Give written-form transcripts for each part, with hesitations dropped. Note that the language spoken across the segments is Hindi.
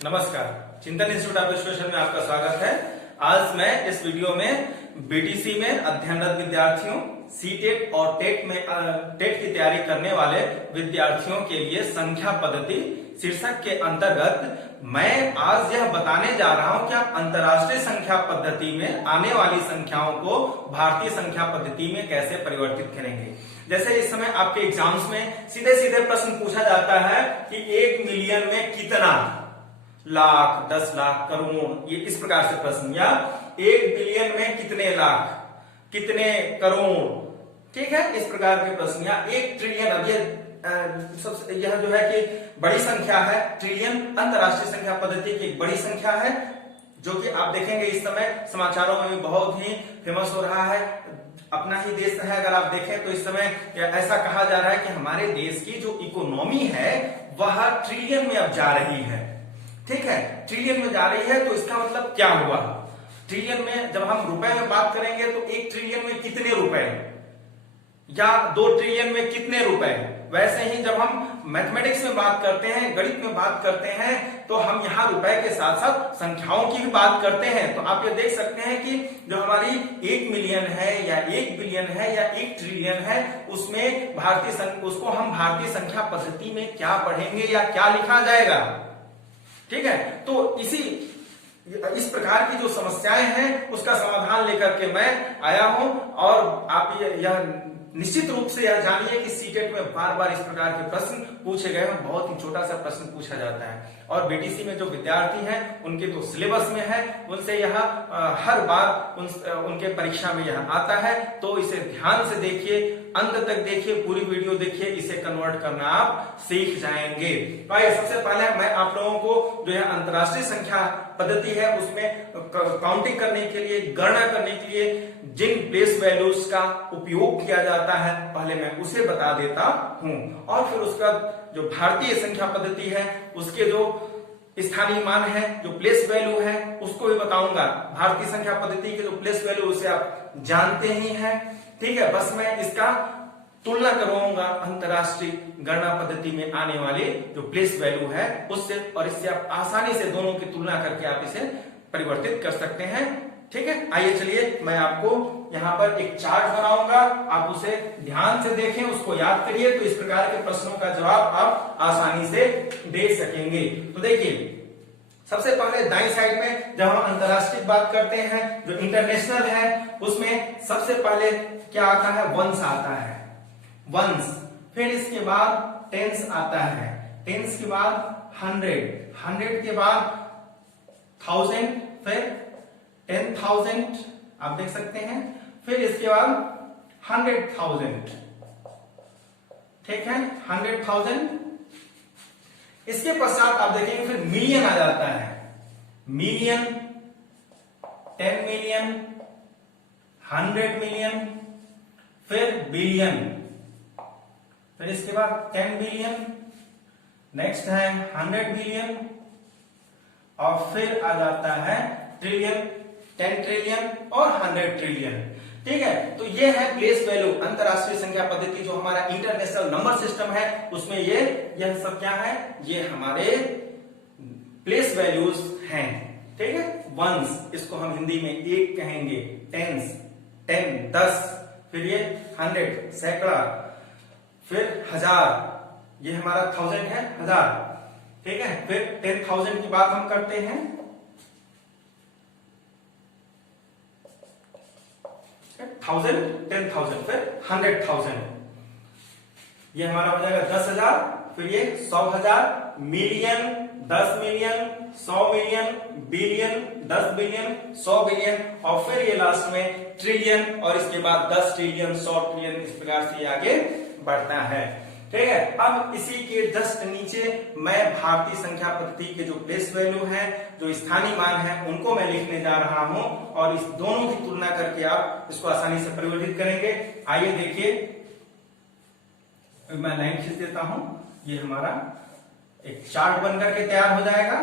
नमस्कार, चिंतन इंस्टीट्यूट ऑफ एजुकेशन में आपका स्वागत है। आज मैं इस वीडियो में बीटीसी में अध्ययनरत विद्यार्थियों, सीटेट और टेट की तैयारी करने वाले विद्यार्थियों के लिए संख्या पद्धति शीर्षक के अंतर्गत मैं आज यह बताने जा रहा हूं कि आप अंतरराष्ट्रीय संख्या पद्धति में आने वाली संख्याओं को भारतीय संख्या पद्धति में कैसे परिवर्तित करेंगे। जैसे इस समय आपके एग्जाम्स में सीधे सीधे प्रश्न पूछा जाता है कि 1 मिलियन में कितना, लाख, 10 लाख, करोड़, ये इस प्रकार से प्रश्न, या 1 बिलियन में कितने लाख, कितने करोड़, ठीक है, इस प्रकार के प्रश्न, या 1 ट्रिलियन। अब यह जो है कि बड़ी संख्या है, ट्रिलियन अंतरराष्ट्रीय संख्या पद्धति की एक बड़ी संख्या है, जो कि आप देखेंगे इस समय समाचारों में भी बहुत ही फेमस हो रहा है। अपना ही देश है, अगर आप देखें तो इस समय ऐसा कहा जा रहा है कि हमारे देश की जो इकोनॉमी है वह ट्रिलियन में अब जा रही है। ठीक है, ट्रिलियन में जा रही है, तो इसका मतलब क्या हुआ? ट्रिलियन में जब हम रुपए में बात करेंगे तो 1 ट्रिलियन में कितने रुपए, या 2 ट्रिलियन में कितने रुपए। वैसे ही जब हम मैथमेटिक्स में बात करते हैं, गणित में बात करते हैं, तो हम यहाँ रुपए के साथ साथ संख्याओं की भी बात करते हैं। तो आप ये देख सकते हैं कि जो हमारी 1 मिलियन है, या 1 बिलियन है, या 1 ट्रिलियन है, उसमें उसको हम भारतीय संख्या पद्धति में क्या पढ़ेंगे या क्या लिखा जाएगा। ठीक है, तो इस प्रकार की जो समस्याएं हैं उसका समाधान लेकर के मैं आया हूं। और आप यह निश्चित रूप से यह जानिए कि सीटेट में बार बार इस प्रकार के प्रश्न पूछे गए हैं, बहुत ही छोटा सा प्रश्न पूछा जाता है। और बीटीसी में जो विद्यार्थी हैं उनके तो सिलेबस में है, उनसे यह हर बार उनके परीक्षा में यह आता है। तो इसे ध्यान से देखिए, अंत तक देखिए, पूरी वीडियो देखिए, इसे कन्वर्ट करना आप सीख जाएंगे। तो सबसे पहले मैं आप लोगों को जो है अंतरराष्ट्रीय संख्या पद्धति है उसमें काउंटिंग करने के लिए, गणना करने के लिए जिन प्लेस वैल्यूज का उपयोग किया जाता है पहले मैं उसे बता देता हूं, और फिर उसका जो भारतीय संख्या पद्धति है उसके जो स्थानीय मान है, जो प्लेस वैल्यू है, उसको भी बताऊंगा। भारतीय संख्या पद्धति के जो प्लेस वैल्यू उसे आप जानते ही हैं, ठीक है। बस मैं इसका तुलना करवाऊंगा अंतरराष्ट्रीय गणना पद्धति में आने वाली जो प्लेस वैल्यू है उससे, और इससे आप आसानी से दोनों की तुलना करके आप इसे परिवर्तित कर सकते हैं। ठीक है, आइए चलिए मैं आपको यहाँ पर एक चार्ट बनाऊंगा, आप उसे ध्यान से देखें, उसको याद करिए, तो इस प्रकार के प्रश्नों का जवाब आप आसानी से दे सकेंगे। तो देखिए, सबसे पहले दाईं साइड में जब हम अंतरराष्ट्रीय बात करते हैं, जो इंटरनेशनल है, उसमें सबसे पहले क्या आता है? वंस आता है, वंस। फिर इसके बाद टेंस आता है, टेंस के बाद 100 के बाद 1000, फिर 10,000 आप देख सकते हैं, फिर इसके बाद 100,000, ठीक है, 100,000। इसके पश्चात आप देखेंगे फिर मिलियन आ जाता है, मिलियन, 10 मिलियन, 100 मिलियन, फिर बिलियन, फिर इसके बाद 10 बिलियन, नेक्स्ट है 100 बिलियन, और फिर आ जाता है ट्रिलियन, 10 ट्रिलियन और 100 ट्रिलियन। ठीक है, तो ये है प्लेस वैल्यू अंतरराष्ट्रीय संख्या पद्धति, जो हमारा इंटरनेशनल नंबर सिस्टम है उसमें यह सब क्या है? ये हमारे प्लेस वैल्यूज हैं। ठीक है, वंस, इसको हम हिंदी में एक कहेंगे, टेंस, 10 10, फिर ये 100 सैकड़ा, फिर 1000, ये हमारा 1000 है, 1000। ठीक है, फिर 10,000 की बात हम करते हैं, 1000, 10,000, फिर 100,000, ये हमारा हो जाएगा 10,000, फिर ये 100,000, million, 10 million, 100 million, billion, 10 billion, 100 billion, और फिर ये लास्ट में ट्रिलियन, और इसके बाद 10 ट्रिलियन, 100 ट्रिलियन, इस प्रकार से आगे बढ़ता है। ठीक है, अब इसी के जस्ट नीचे मैं भारतीय संख्या पद्धति के जो प्लेस वैल्यू है, जो स्थानीय मान है, उनको मैं लिखने जा रहा हूं, और इस दोनों की तुलना करके आप इसको आसानी से परिवर्तित करेंगे। आइए देखिए, मैं लाइन खींच देता हूं, ये हमारा एक चार्ट बनकर के तैयार हो जाएगा।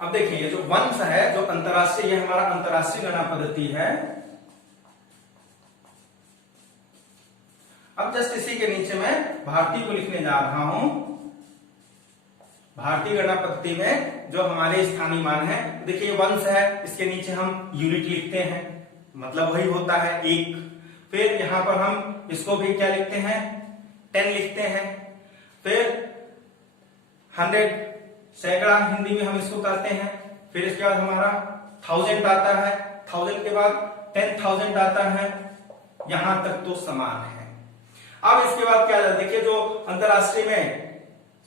अब देखिए ये जो वंश है, जो अंतरराष्ट्रीय, ये हमारा अंतरराष्ट्रीय गणना पद्धति है। अब जस्ट इसी के नीचे मैं भारतीय को लिखने जा रहा हूं। भारतीय गणना पद्धति में जो हमारे स्थानीय मान है, देखिए वंश है, इसके नीचे हम यूनिट लिखते हैं, मतलब वही होता है एक। फिर यहां पर हम इसको भी क्या लिखते हैं, 10 लिखते हैं। फिर 100 सैकड़ा हिंदी में हम इसको कहते हैं। फिर इसके बाद हमारा 1000 आता है, 1000 के बाद 10,000 आता है। यहां तक तो समान है। अब इसके बाद क्या है, देखिए जो अंतरराष्ट्रीय में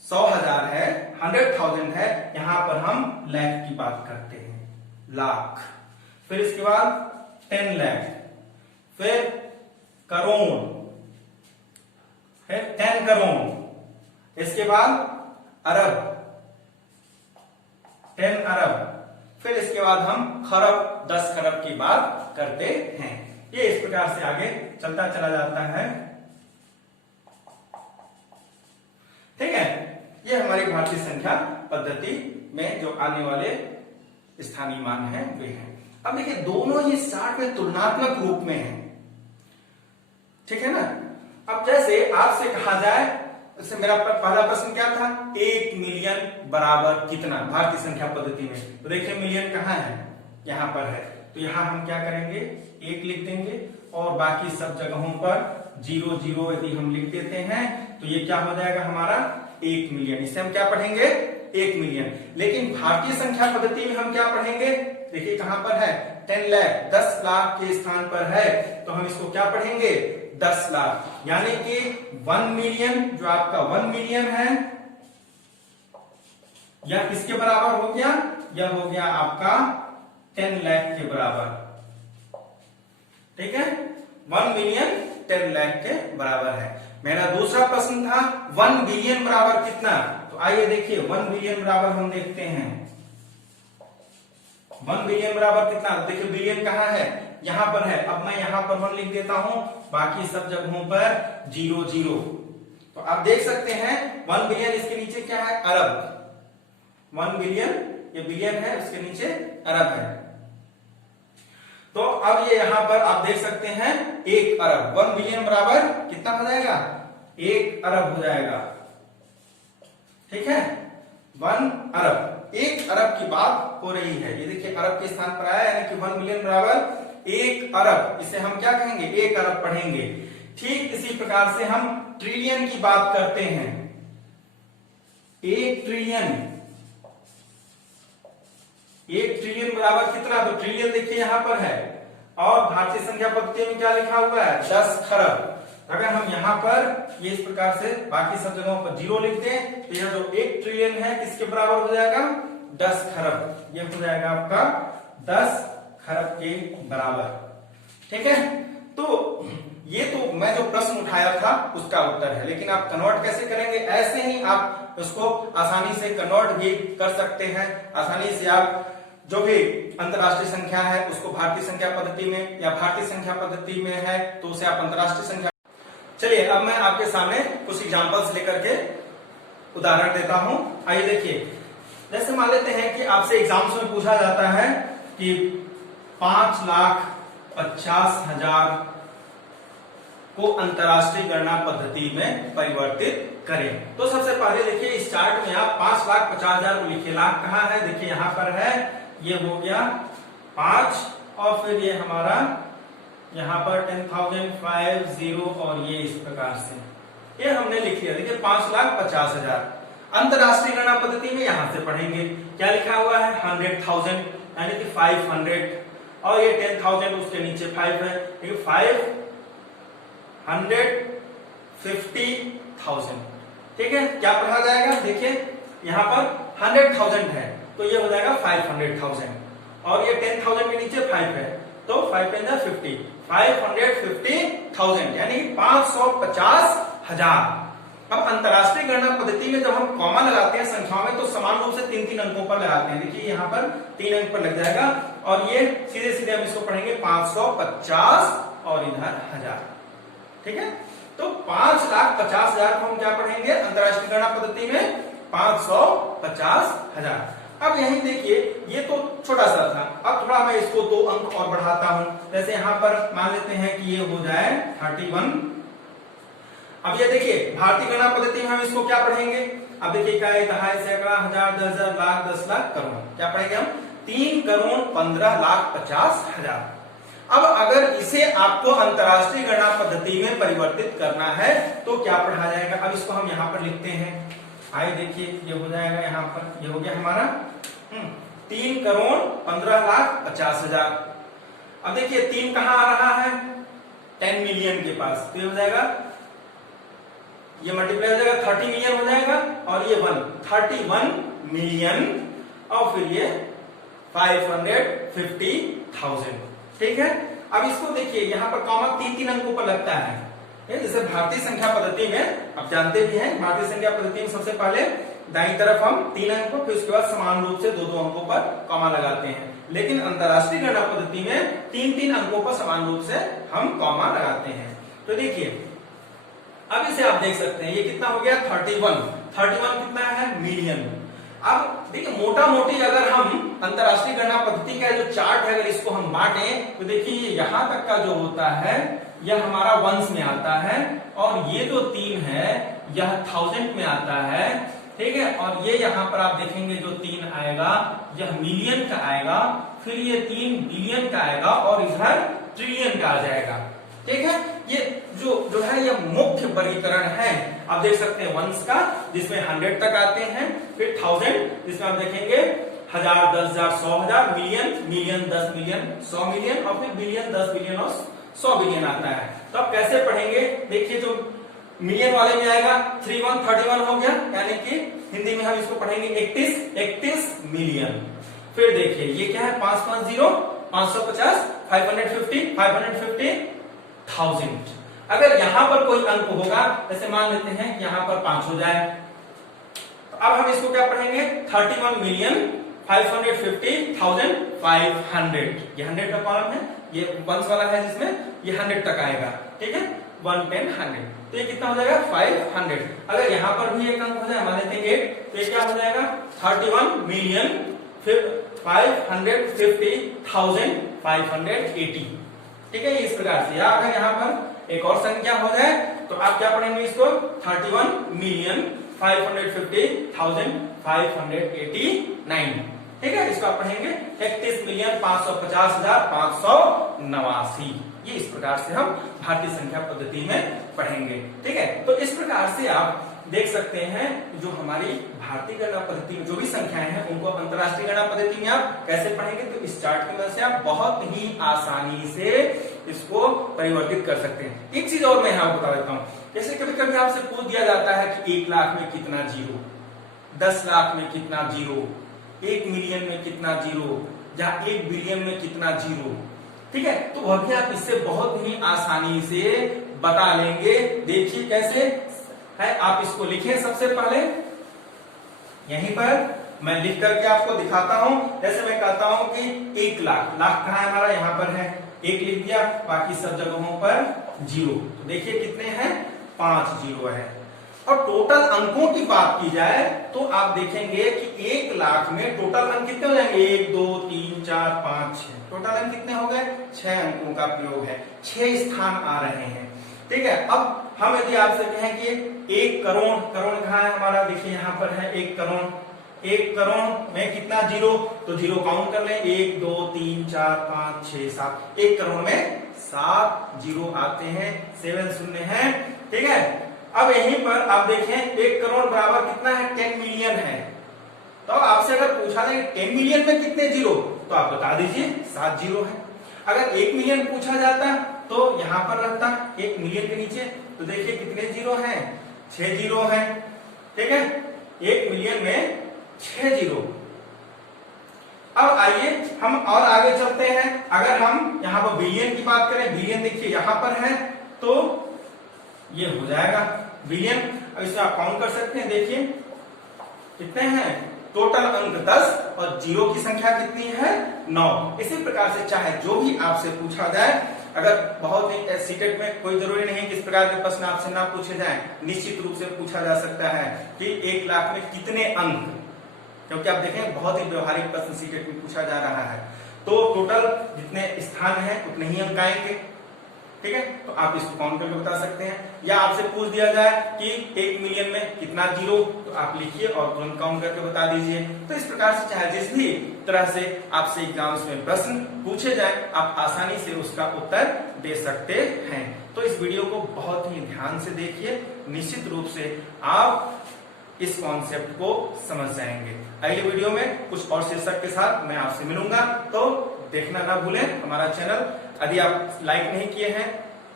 100,000 है, 100,000 है, यहां पर हम लाख की बात करते हैं, लाख। फिर इसके बाद 10 लाख, फिर करोड़, फिर 10 करोड़, इसके बाद अरब, 10 अरब, फिर इसके बाद हम खरब, 10 खरब की बात करते हैं। ये इस प्रकार से आगे चलता चला जाता है। ठीक है, ये हमारी भारतीय संख्या पद्धति में जो आने वाले स्थानीय मान हैं वे हैं। अब देखिए दोनों ही चार्ट में तुलनात्मक रूप में हैं, ठीक है ना। अब जैसे आपसे कहा जाए, जैसे मेरा पहला प्रश्न क्या था, 1 मिलियन बराबर कितना भारतीय संख्या पद्धति में। तो देखिए मिलियन कहाँ है, यहां पर है, तो यहां हम क्या करेंगे, 1 लिख देंगे और बाकी सब जगहों पर 0 0 यदि हम लिख देते हैं तो ये क्या हो जाएगा हमारा 1 मिलियन। इसे हम क्या पढ़ेंगे, 1 मिलियन। लेकिन भारतीय संख्या पद्धति में हम क्या पढ़ेंगे, देखिए कहां पर है, 10 लाख, 10 लाख के स्थान पर है, तो हम इसको क्या पढ़ेंगे, 10 लाख। यानी कि 1 मिलियन, जो आपका 1 मिलियन है, यह किसके बराबर हो गया, यह हो गया आपका 10 लाख के बराबर। ठीक है, 1 मिलियन 10 लाख के बराबर है। मेरा दूसरा प्रश्न था 1 बिलियन बराबर कितना। तो आइए देखिए 1 बिलियन बराबर हम देखते हैं। 1 बिलियन बराबर कितना, देखिए बिलियन कहाँ है, यहां पर है। अब मैं यहां पर 1 लिख देता हूं, बाकी सब जगहों पर 0 0। तो आप देख सकते हैं 1 बिलियन, इसके नीचे क्या है, अरब। 1 बिलियन, ये बिलियन है, उसके नीचे अरब है। तो अब ये यहां पर आप देख सकते हैं 1 अरब। 1 बिलियन बराबर कितना हो जाएगा, 1 अरब हो जाएगा। ठीक है, 1 अरब, 1 अरब की बात हो रही है। ये देखिए अरब के स्थान पर आया, यानी कि 1 बिलियन बराबर 1 अरब। इसे हम क्या कहेंगे, 1 अरब पढ़ेंगे। ठीक इसी प्रकार से हम ट्रिलियन की बात करते हैं। 1 ट्रिलियन, 1 ट्रिलियन बराबर कितना, तो ट्रिलियन देखिए यहां पर है, और भारतीय संख्या पद्धति में क्या लिखा हुआ है, 10 खरब। अगर हम यहां पर ये इस प्रकार से बाकी सब जगहों पर 0 लिख दें, तो यह जो 1 ट्रिलियन है किसके बराबर हो जाएगा, 10 खरब। ये हो जाएगा आपका 10 खरब के बराबर। ठीक है, तो ये तो मैं जो प्रश्न उठाया था उसका उत्तर है। लेकिन आप कन्वर्ट कैसे करेंगे, ऐसे ही आप उसको आसानी से कन्वर्ट भी कर सकते हैं। आसानी से आप जो भी अंतरराष्ट्रीय संख्या है उसको भारतीय संख्या पद्धति में, या भारतीय संख्या पद्धति में है तो उसे आप अंतरराष्ट्रीय संख्या। चलिए अब मैं आपके सामने कुछ एग्जांपल्स लेकर के उदाहरण देता हूं। आइए देखिए, जैसे मान लेते हैं कि आपसे एग्जाम्स में पूछा जाता है कि 5,50,000 को अंतरराष्ट्रीय गणना पद्धति में परिवर्तित करें। तो सबसे पहले देखिए इस चार्ट में आप 5,50,000 को लिखिए। लाख कहाँ है, देखिए यहां पर है, ये हो गया 5, और फिर ये हमारा यहां पर 10,050 और ये इस प्रकार से ये हमने लिख लिया। देखिए 5,50,000 अंतरराष्ट्रीय गणना पद्धति में यहां से पढ़ेंगे। क्या लिखा हुआ है, 100,000 यानी कि 500, और ये 10,000 उसके नीचे 5 है, 550,000। ठीक है, क्या पढ़ा जाएगा, देखिए यहां पर 100,000 है तो ये हो जाएगा 500,000, और ये 10,000 के नीचे 5 है तो 5 × 50, 550,000 यानी 550,000। अब अंतरराष्ट्रीय गणना पद्धति में जब हम कॉमा लगाते हैं संख्याओं में तो समान रूप से 3-3 अंकों पर लगाते हैं। देखिए यहाँ पर 3 अंक पर लग जाएगा, और ये सीधे सीधे हम इसको पढ़ेंगे 550 और इधर 1000। ठीक है, तो 5,50,000 को हम क्या पढ़ेंगे अंतरराष्ट्रीय गणना पद्धति में, 550,000। अब यहीं देखिए ये तो छोटा सा था, अब थोड़ा मैं इसको 2 अंक और बढ़ाता हूं। जैसे यहाँ पर मान लेते हैं कि ये हो जाए 31। अब ये देखिए भारतीय गणना पद्धति में हम इसको क्या पढ़ेंगे, अब देखिए क्या है, दहाई, सैकड़ा, हजार, 10,000, लाख, 10 लाख, करोड़। क्या पढ़ेंगे हम? 3,15,50,000। अब अगर इसे आपको अंतरराष्ट्रीय गणना पद्धति में परिवर्तित करना है तो क्या पढ़ा जाएगा? अब इसको हम यहाँ पर लिखते हैं। आइए देखिए ये हो जाएगा, यहाँ पर ये हो गया हमारा 3,15,50,000। अब देखिए 3 कहां आ रहा है? 10 मिलियन के पास, तो ये हो जाएगा, ये मल्टीप्लाई हो जाएगा 30 मिलियन हो जाएगा, और ये 31 मिलियन, और फिर ये 550,000। ठीक है। अब इसको देखिए यहाँ पर कॉमा 3-3 अंकों पर लगता है, जैसे भारतीय संख्या पद्धति में आप जानते भी हैं, भारतीय संख्या पद्धति में सबसे पहले दाईं तरफ हम 3 अंकों, फिर उसके बाद समान रूप से 2-2 अंकों पर कॉमा लगाते हैं। लेकिन अंतरराष्ट्रीय गणना पद्धति में 3-3 अंकों पर समान रूप से हम कॉमा लगाते हैं। तो देखिए अब इसे आप देख सकते हैं, ये कितना हो गया? 31 कितना है? मिलियन। अब देखिए मोटा मोटी अगर हम अंतरराष्ट्रीय गणना पद्धति का जो चार्ट है अगर इसको हम बांटें तो देखिए यहां तक का जो होता है यह हमारा वंस में आता है, और ये जो 3 है यह 1000 में आता है। ठीक है। और ये यहाँ पर आप देखेंगे जो 3 आएगा यह मिलियन का आएगा, फिर ये 3 बिलियन का आएगा, और इधर ट्रिलियन का आ जाएगा। ठीक है। ये जो है ये मुख्य वर्गीकरण है। आप देख सकते हैं वंस का, जिसमें 100 तक आते हैं, फिर 1000 जिसमें आप देखेंगे 1000, 10,000, 100,000, मिलियन, 10 मिलियन, 100 मिलियन, और फिर बिलियन, 10 बिलियन और 100 बिलियन आता है। तो आप कैसे पढ़ेंगे? देखिए जो मिलियन वाले में आएगा 31 हो गया, यानी कि हिंदी में हम इसको पढ़ेंगे 31 मिलियन। फिर देखिए ये क्या है? 550, 550, 550,000। अगर यहां पर कोई अंक होगा, जैसे मान लेते हैं कि यहां पर 5 हो जाए, तो अब हम इसको क्या पढ़ेंगे? 31,550,500। ये 100 का कॉलम है, ये वंस वाला है जिसमें ये 100 तक आएगा। ठीक है। 1, 10, 100, तो ये कितना हो जाएगा? 500। अगर यहां पर भी एक अंक हो जाए, मान लेते हैं 8, तो ये क्या हो जाएगा? 31 मिलियन, फिर 550,580। ठीक है। इस प्रकार से, या अगर यहाँ पर एक और संख्या हो जाए तो आप क्या पढ़ेंगे इसको? 31,550,589। ठीक है। इसको आप पढ़ेंगे 31,550,589। ये इस प्रकार से हम भारतीय संख्या पद्धति में पढ़ेंगे। ठीक है। तो इस प्रकार से आप देख सकते हैं जो हमारी भारतीय गणना पद्धति में जो भी संख्याएं हैं उनको आप अंतरराष्ट्रीय गणना पद्धति में आप कैसे पढ़ेंगे, तो इस चार्ट की मदद से आप बहुत ही आसानी से इसको परिवर्तित कर सकते हैं। एक चीज और मैं यहाँ बता देता हूँ, जैसे कभी कभी आपसे पूछ दिया जाता है कि 1 लाख में कितना जीरो, 10 लाख में कितना जीरो, 1 मिलियन में कितना जीरो, या 1 बिलियन में कितना जीरो। ठीक है। तो वह भी आप इससे बहुत ही आसानी से बता लेंगे। देखिए कैसे है, आप इसको लिखें। सबसे पहले यहीं पर मैं लिख करके आपको दिखाता हूं। जैसे मैं कहता हूं कि 1 लाख, लाख कहां है हमारा? यहां पर है, 1 लिख दिया, बाकी सब जगहों पर 0। तो देखिए कितने हैं? 5 जीरो है। और टोटल अंकों की बात की जाए तो आप देखेंगे कि 1 लाख में टोटल अंक कितने हो जाएंगे? 1, 2, 3, 4, 5, 6। टोटल अंक कितने हो गए? 6 अंकों का प्रयोग है, 6 स्थान आ रहे हैं। ठीक है। अब हम यदि आपसे कहें कि 1 करोड़, करोड़ कहाँ है हमारा? देखिए यहाँ पर है 1 करोड़। 1 करोड़ में कितना जीरो? तो जीरो काउंट कर लें, 1, 2, 3, 4, 5, 6, 7। 1 करोड़ में 7 जीरो आते हैं, 7 शून्य है। ठीक है। अब यहीं पर आप देखें 1 करोड़ बराबर कितना है? 10 मिलियन है। तो आपसे अगर पूछा जाए 10 मिलियन में कितने जीरो, तो आप बता दीजिए 7 जीरो है। अगर 1 मिलियन पूछा जाता तो यहां पर रहता 1 मिलियन के नीचे, तो देखिए कितने जीरो हैं? 6 जीरो हैं। ठीक है। 1 मिलियन में 6 जीरो। अब आइए हम और आगे चलते हैं। अगर हम यहां पर बिलियन की बात करें, बिलियन देखिए यहां पर है, तो ये हो जाएगा बिलियन। अब इसे आप काउंट कर सकते हैं। देखिए कितने हैं? टोटल अंक 10 और जीरो की संख्या कितनी है? 9। इसी प्रकार से चाहे जो भी आपसे पूछा जाए, अगर बहुत ही सीटेट में कोई जरूरी नहीं कि इस प्रकार के प्रश्न आपसे ना पूछे जाएं, निश्चित रूप से पूछा जा सकता है कि 1 लाख में कितने अंक, क्योंकि आप देखें बहुत ही व्यवहारिक प्रश्न सीटेट में पूछा जा रहा है। तो टोटल जितने स्थान है उतने ही अंक आएंगे, ठीक है। तो आप इसको काउंट करके बता सकते हैं, या आपसे पूछ दिया जाए कि 1 मिलियन में कितना जीरो, तो आप लिखिए और तुरंत काउंट करके बता दीजिए। तो इस प्रकार से चाहे जिस भी तरह से आपसे एग्जाम्स में प्रश्न पूछे जाए आप आसानी से उसका उत्तर दे सकते हैं। तो इस वीडियो को बहुत ही ध्यान से देखिए, निश्चित रूप से आप इस कॉन्सेप्ट को समझ जाएंगे। अगले वीडियो में कुछ और शीर्षक के साथ मैं आपसे मिलूंगा, तो देखना ना भूलें हमारा चैनल। यदि आप लाइक नहीं किए हैं,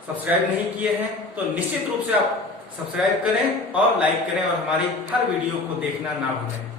सब्सक्राइब नहीं किए हैं, तो निश्चित रूप से आप सब्सक्राइब करें और लाइक करें और हमारी हर वीडियो को देखना ना भूलें।